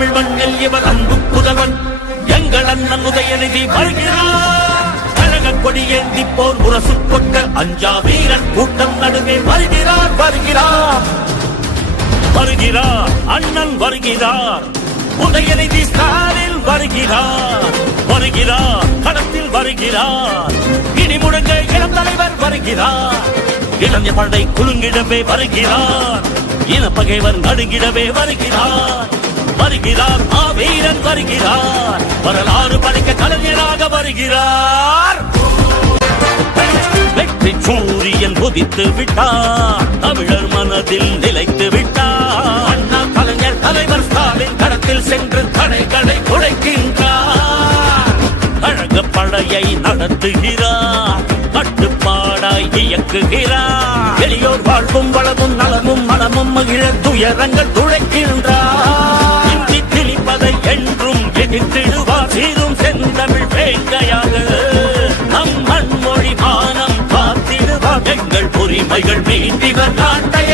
தமிழ் மண்ணில் இவர் அன்பு புதல்வன் எங்கள் அண்ணன் உதயநிதி வருகிறார். கழக கொடியேந்தி போர் முரசு கொட்ட அஞ்சா வீரன் கூட்டம் நடுவே வருகிறார் வருகிறார் வருகிறார். அண்ணன் வருகிறார். உதயநிதி ஸ்டாலின் வருகிறார் வருகிறார். களத்தில் வருகிறார். இனி முழங்க இளம் தலைவர் வருகிறார். இளைஞர் படை குலுங்கிடவே வருகிறார். இனப்பகைவர் நடுங்கிடவே வருகிறார் வருகிறார். வீரன் வருகிறார். வரலாறு படைக்க கலைஞராக வருகிறார். வெற்றி சூரியன் உதித்து விட்டார். தமிழர் மனதில் நிலைத்து விட்டார். அண்ணா கலைஞர் தலைவர் ஸ்டாலின் களத்தில் சென்று தடைகளை குறைக்கின்றார். கழக படையை நடத்துகிறார். கட்டுப்பாடாய் இயக்குகிறார். எளியோர் வாழ்வும் வளமும் நலமும் மனமும் மகிழ துயரங்கள் துளைக்கின்றார். இந்தி திணிப்பதை என்றும் எதிர்த்திடுவார். சீரும் செந்தமிழ் வேங்கையாக நம் மண்மொழி மானம் காத்திடுவார். எங்கள் உரிமைகள் மீண்டிவர் நாட்டைய